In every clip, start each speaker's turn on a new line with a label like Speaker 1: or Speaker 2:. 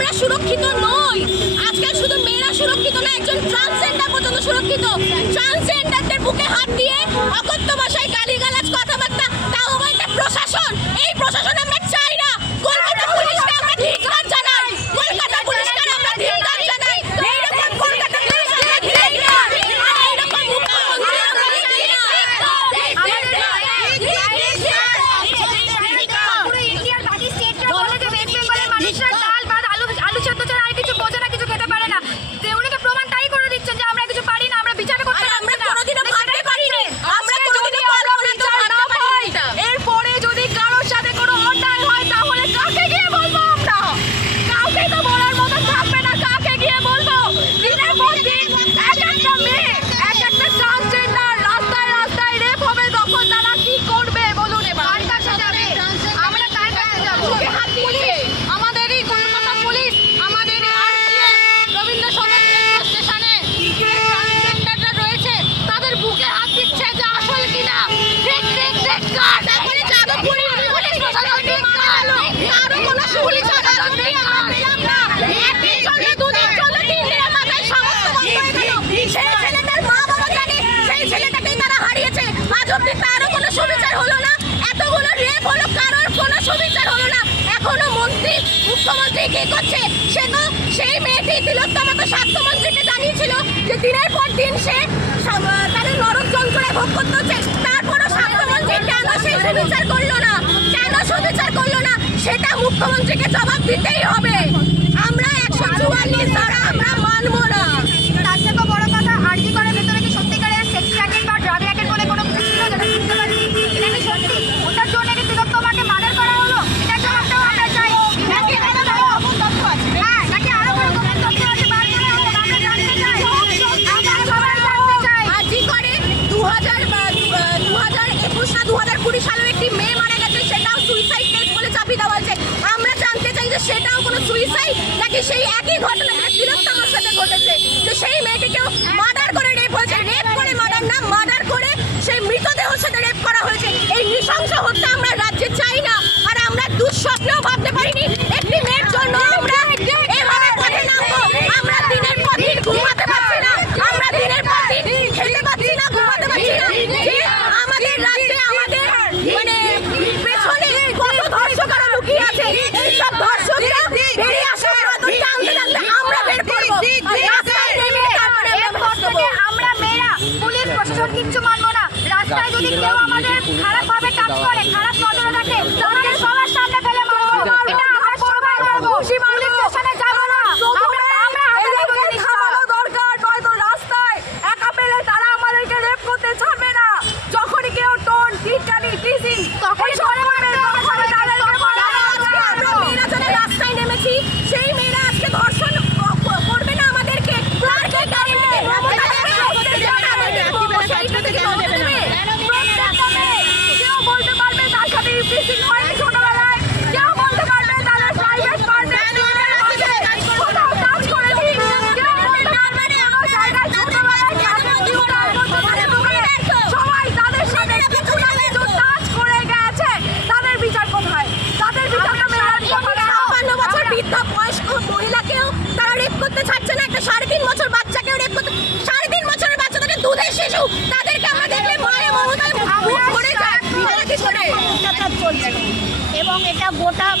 Speaker 1: আমরা
Speaker 2: সুরক্ষিত নই। আজকাল শুধু মেয়েরা সুরক্ষিত না, একজন ট্রান্সজেন্ডার পর্যন্ত সুরক্ষিত। ট্রান্সজেন্ডারদের বুকে হাত দিয়ে অকথ্য ভাষায় গালি করছে সে তো সেই মেয়েটি তিলোত্তমা তো স্বাস্থ্যমন্ত্রীকে জানিয়েছিল যে দিনের পর দিন সে তাদের নরক যন্ত্রণায় ভোগ করতে হচ্ছে। তারপরও স্বাস্থ্যমন্ত্রী কেন সেই সুবিচার করল না? কেন সুবিচার করল না? সেটা মুখ্যমন্ত্রীকে জবাব দিতেই হবে। আমরা একশো চুয়াল্লিশ দ্বারা সেই একই ঘটনা বিরক্ত আমার সাথে ঘটেছে। যে সেই মেয়েটিকেও কেউ মার্ডার করে রেপ হয়েছে রেপ করে মার্ডার না মার্ডার করে সেই মৃতদেহ সাথে রেপ করা হয়েছে। এই নৃশংস হত্যা আমরা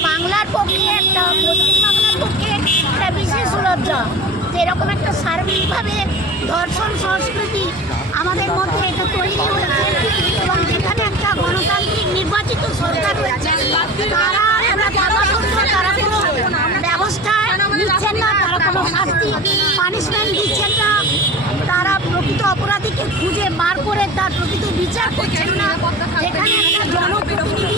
Speaker 3: বাংলার পক্ষে একটা, পশ্চিমবাংলার পক্ষে একটা বিশেষ লজ্জা যেরকম একটা সার্বিকভাবে ধর্ষণ সংস্কৃতি আমাদের মধ্যে এটা তৈরি হয়েছে এবং যেখানে একটা গণতান্ত্রিক নির্বাচিত সরকার রয়েছে, তারা তারা কোনো ব্যবস্থা নিচ্ছেন না, তারা কোনো শাস্তি পানিশমেন্ট দিচ্ছেন না। তারা প্রকৃত অপরাধীকে খুঁজে বার করে তার প্রকৃত বিচার করছেন না। যেখানে একটা জনপ্রতিনিধি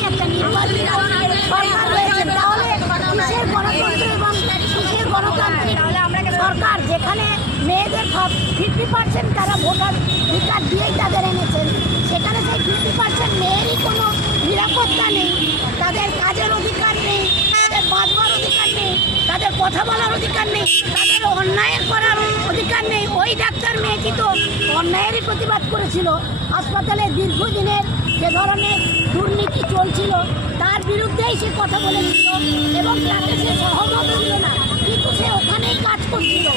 Speaker 3: ফিফটি পার্সেন্ট তারা ভোটার অধিকার দিয়েই তাদের এনেছেন, সেখানে সেই ফিফটি পার্সেন্ট মেয়েরই কোনো নিরাপত্তা নেই, তাদের কাজের অধিকার নেই, তাদের বাঁচবার অধিকার নেই, তাদের কথা বলার অধিকার নেই, তাদের অন্যায়ের করার অধিকার নেই। ওই ডাক্তার মেয়েটি তো অন্যায়েরই প্রতিবাদ করেছিল। হাসপাতালে দীর্ঘদিনের যে ধরনের দুর্নীতি চলছিল, তার বিরুদ্ধেই সে কথা বলেছিল এবং তাকে সে সহমত ছিল না, কিন্তু সে ওখানেই কাজ করছিল।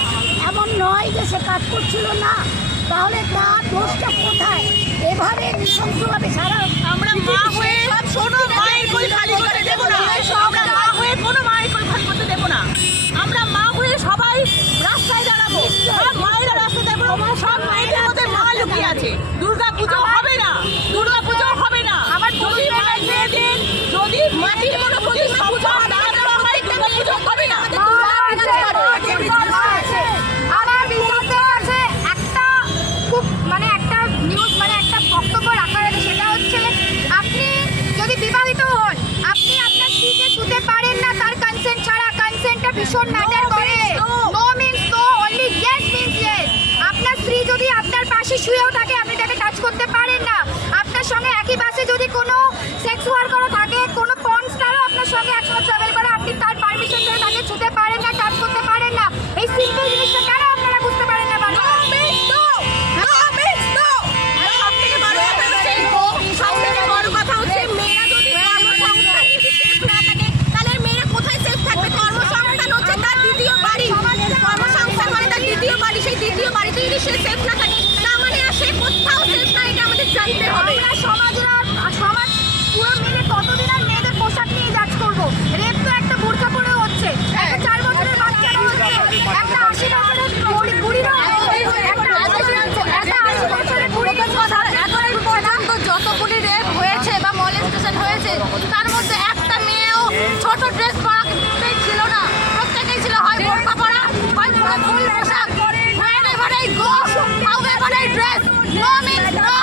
Speaker 3: এমন নয় যে সে কাজ করছিল না। তাহলে তার দোষটা কোথায়? এভাবে নিঃসংসভাবে সারা
Speaker 2: আমরা মা হয়ে মায়ের কোল খালি করে না। আমরা মা হয়ে কোনো মায়ের কোল
Speaker 1: সঙ্গে একই বাসে যদি কোনো সেক্স ওয়ার্কার থাকে কোনো পর্ন স্টারও আপনার সঙ্গে
Speaker 2: একসাথে Marami!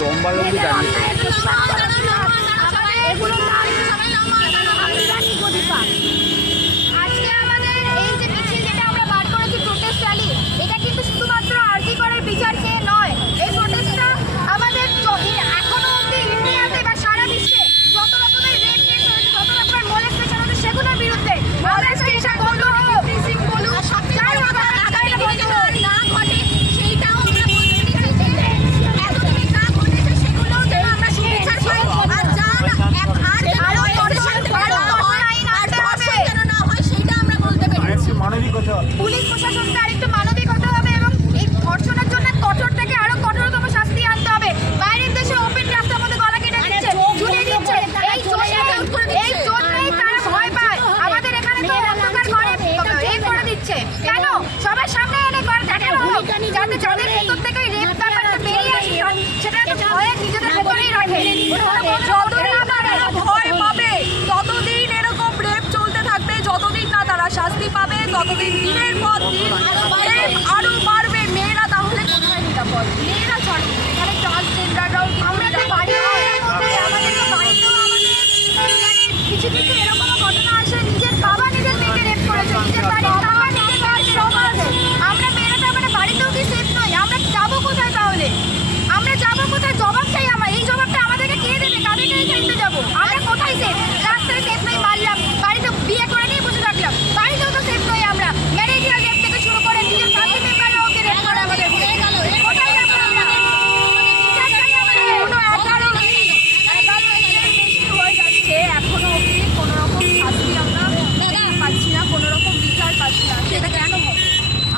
Speaker 2: লম্বা
Speaker 4: লম্বি
Speaker 1: দাঁড়িয়ে প্রশাসনকে আরেকটু মানবিক হবে এবং এই ধর্ষণের জন্য কঠোর থেকে আরও
Speaker 2: যতদিন দিনের পর দিন? আরও বাইরে